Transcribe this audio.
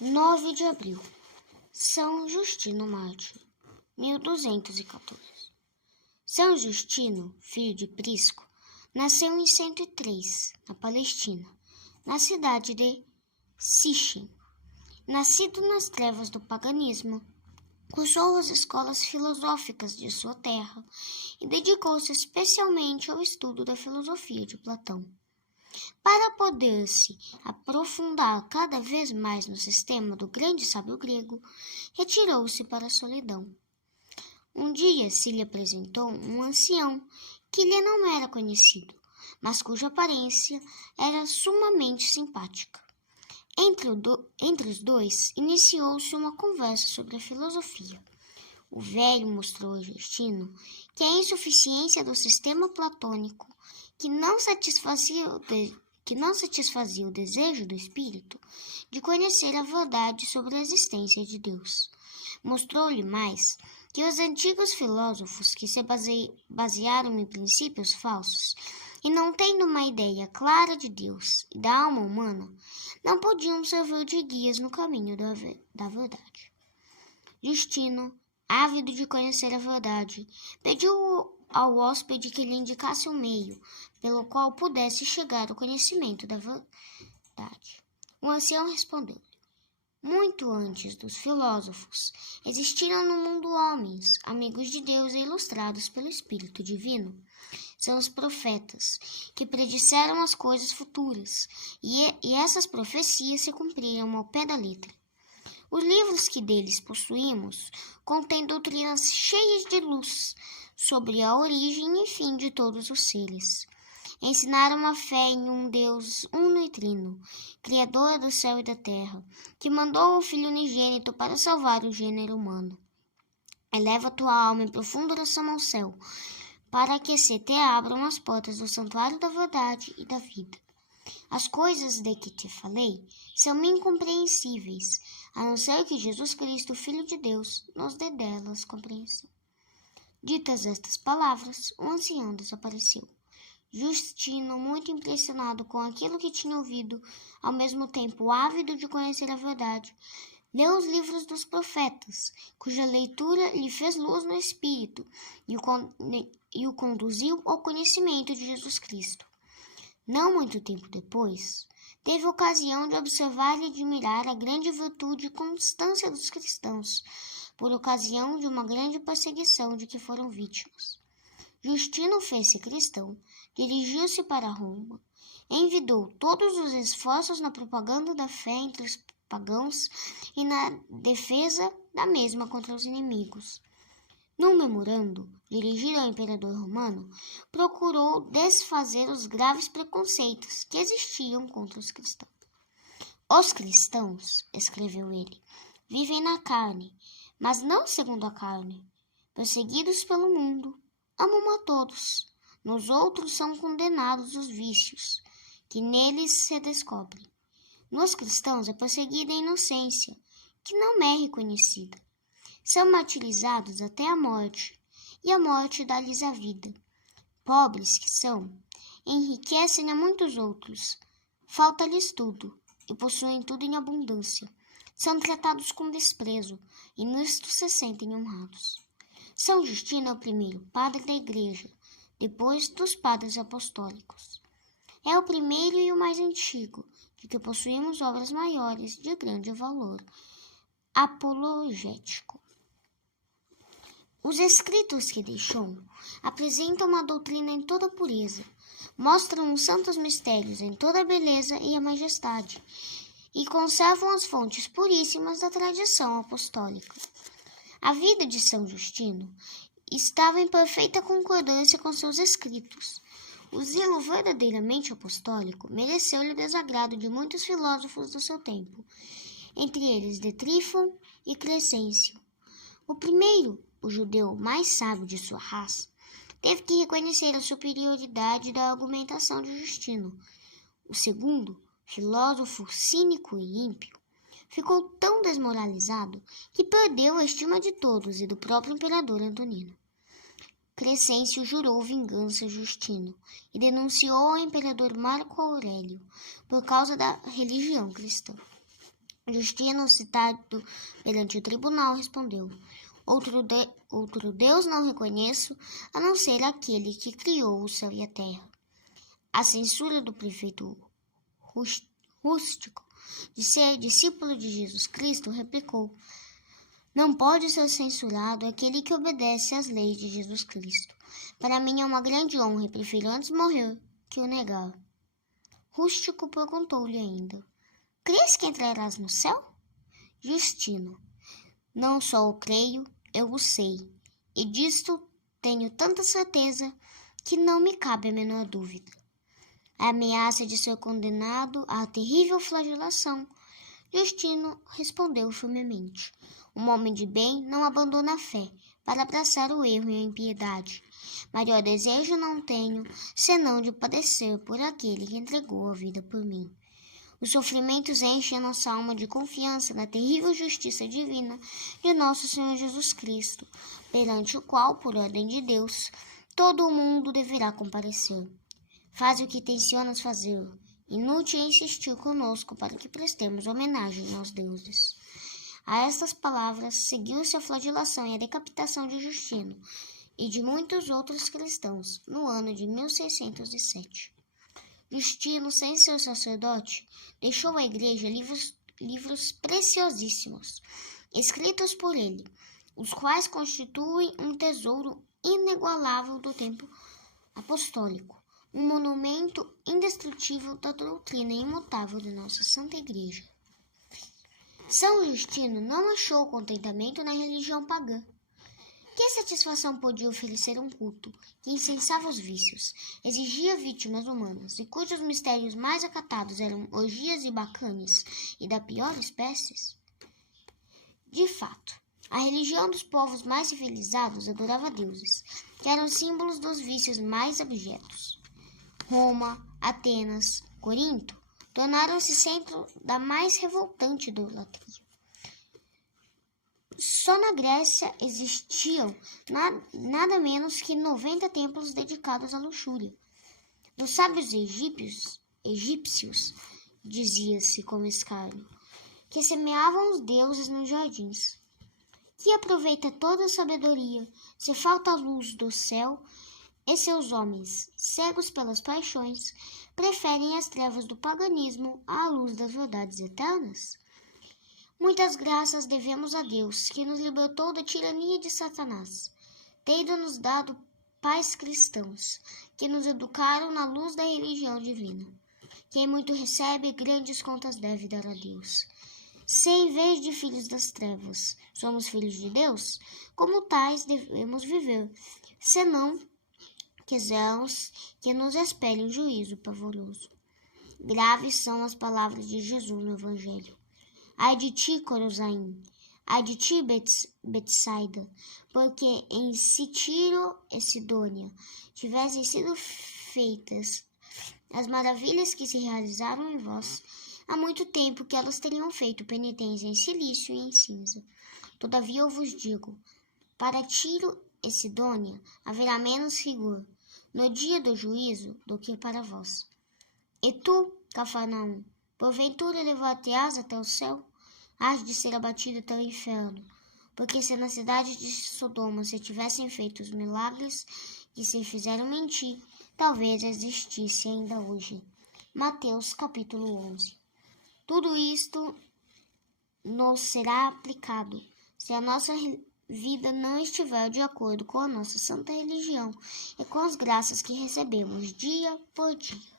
9 de abril, São Justino Mártir, 1214. São Justino, filho de Prisco, nasceu em 103, na Palestina, na cidade de Sichem. Nascido nas trevas do paganismo, cursou as escolas filosóficas de sua terra e dedicou-se especialmente ao estudo da filosofia de Platão. Para poder se aprofundar cada vez mais no sistema do grande sábio grego, retirou-se para a solidão. Um dia se lhe apresentou um ancião que lhe não era conhecido, mas cuja aparência era sumamente simpática. Entre os dois, iniciou-se uma conversa sobre a filosofia. O velho mostrou a Justino que a insuficiência do sistema platônico, que não satisfazia o desejo do espírito de conhecer a verdade sobre a existência de Deus. Mostrou-lhe mais que os antigos filósofos que se basearam em princípios falsos e não tendo uma ideia clara de Deus e da alma humana, não podiam servir de guias no caminho da verdade. Justino, ávido de conhecer a verdade, pediu ao hóspede que lhe indicasse um meio pelo qual pudesse chegar ao conhecimento da verdade. O ancião respondeu-lhe: muito antes dos filósofos, existiram no mundo homens, amigos de Deus e ilustrados pelo Espírito Divino. São os profetas, que predisseram as coisas futuras, e essas profecias se cumpriram ao pé da letra. Os livros que deles possuímos contêm doutrinas cheias de luz sobre a origem e fim de todos os seres. Ensinaram a fé em um Deus uno e trino, Criador do céu e da terra, que mandou o Filho unigênito para salvar o gênero humano. Eleva tua alma em profunda oração ao céu, para que se te abram as portas do santuário da verdade e da vida. As coisas de que te falei são incompreensíveis, a não ser que Jesus Cristo, Filho de Deus, nos dê delas compreensão. Ditas estas palavras, o ancião desapareceu. Justino, muito impressionado com aquilo que tinha ouvido, ao mesmo tempo ávido de conhecer a verdade, leu os livros dos profetas, cuja leitura lhe fez luz no espírito e o conduziu ao conhecimento de Jesus Cristo. Não muito tempo depois, teve ocasião de observar e admirar a grande virtude e constância dos cristãos, por ocasião de uma grande perseguição de que foram vítimas. Justino fez-se cristão, dirigiu-se para Roma, envidou todos os esforços na propaganda da fé entre os pagãos e na defesa da mesma contra os inimigos. Num memorando, dirigido ao imperador romano, procurou desfazer os graves preconceitos que existiam contra os cristãos. Os cristãos, escreveu ele, vivem na carne, mas não segundo a carne. Perseguidos pelo mundo, amam a todos. Nos outros são condenados os vícios, que neles se descobrem. Nos cristãos é perseguida a inocência, que não é reconhecida. São martirizados até a morte, e a morte dá-lhes a vida. Pobres que são, enriquecem a muitos outros. Falta-lhes tudo, e possuem tudo em abundância. São tratados com desprezo, e nisto se sentem honrados. São Justino é o primeiro padre da Igreja, depois dos padres apostólicos. É o primeiro e o mais antigo, de que possuímos obras maiores de grande valor apologético. Os escritos que deixou apresentam uma doutrina em toda pureza, mostram os santos mistérios em toda a beleza e a majestade, e conservam as fontes puríssimas da tradição apostólica. A vida de São Justino estava em perfeita concordância com seus escritos. O zelo verdadeiramente apostólico mereceu-lhe o desagrado de muitos filósofos do seu tempo, entre eles de Trífon e Crescêncio. O primeiro, o judeu mais sábio de sua raça, teve que reconhecer a superioridade da argumentação de Justino. O segundo, filósofo cínico e ímpio, ficou tão desmoralizado que perdeu a estima de todos e do próprio imperador Antonino. Crescêncio jurou vingança a Justino e denunciou ao imperador Marco Aurélio por causa da religião cristã. Justino, citado perante o tribunal, respondeu: outro Deus não reconheço, a não ser aquele que criou o céu e a terra. A censura do prefeito Rústico de ser discípulo de Jesus Cristo replicou: não pode ser censurado aquele que obedece às leis de Jesus Cristo. Para mim é uma grande honra e prefiro antes morrer que o negar. Rústico perguntou-lhe ainda: crês que entrarás no céu? Justino: não só o creio, eu o sei, e disto tenho tanta certeza que não me cabe a menor dúvida. A ameaça de ser condenado à terrível flagelação, Justino respondeu firmemente: um homem de bem não abandona a fé para abraçar o erro e a impiedade. Maior desejo não tenho, senão de padecer por aquele que entregou a vida por mim. Os sofrimentos enchem a nossa alma de confiança na terrível justiça divina de nosso Senhor Jesus Cristo, perante o qual, por ordem de Deus, todo o mundo deverá comparecer. Faz o que tencionas fazer. Inútil é insistir conosco para que prestemos homenagem aos deuses. A estas palavras seguiu-se a flagelação e a decapitação de Justino e de muitos outros cristãos no ano de 1607. Justino, sem ser sacerdote, deixou à igreja livros preciosíssimos, escritos por ele, os quais constituem um tesouro inigualável do tempo apostólico, um monumento indestrutível da doutrina imutável de nossa Santa Igreja. São Justino não achou contentamento na religião pagã. Que satisfação podia oferecer um culto que incensava os vícios, exigia vítimas humanas e cujos mistérios mais acatados eram orgias e bacanes e da pior espécie? De fato, a religião dos povos mais civilizados adorava deuses, que eram símbolos dos vícios mais abjetos. Roma, Atenas, Corinto tornaram-se centro da mais revoltante idolatria. Só na Grécia existiam nada menos que 90 templos dedicados à luxúria. Dos sábios egípcios, dizia-se com escárnio, que semeavam os deuses nos jardins. Que aproveita toda a sabedoria, se falta a luz do céu, e seus homens, cegos pelas paixões, preferem as trevas do paganismo à luz das verdades eternas? Muitas graças devemos a Deus, que nos libertou da tirania de Satanás, tendo-nos dado pais cristãos, que nos educaram na luz da religião divina. Quem muito recebe, grandes contas deve dar a Deus. Se, em vez de filhos das trevas, somos filhos de Deus, como tais devemos viver, senão quisermos que nos espere um juízo pavoroso. Graves são as palavras de Jesus no Evangelho. Ai de ti, Corozaim, ai de ti, Betsaida, porque em Tiro e Sidônia tivessem sido feitas as maravilhas que se realizaram em vós, há muito tempo que elas teriam feito penitência em silício e em cinza. Todavia eu vos digo, para Tiro e Sidônia haverá menos rigor no dia do juízo do que para vós. E tu, Cafarnaum, porventura levar-te-ás até o céu? Hás de ser abatido até o inferno, porque se na cidade de Sodoma se tivessem feito os milagres que se fizeram em ti, talvez existisse ainda hoje. Mateus capítulo 11. Tudo isto nos será aplicado se a nossa vida não estiver de acordo com a nossa santa religião e com as graças que recebemos dia por dia.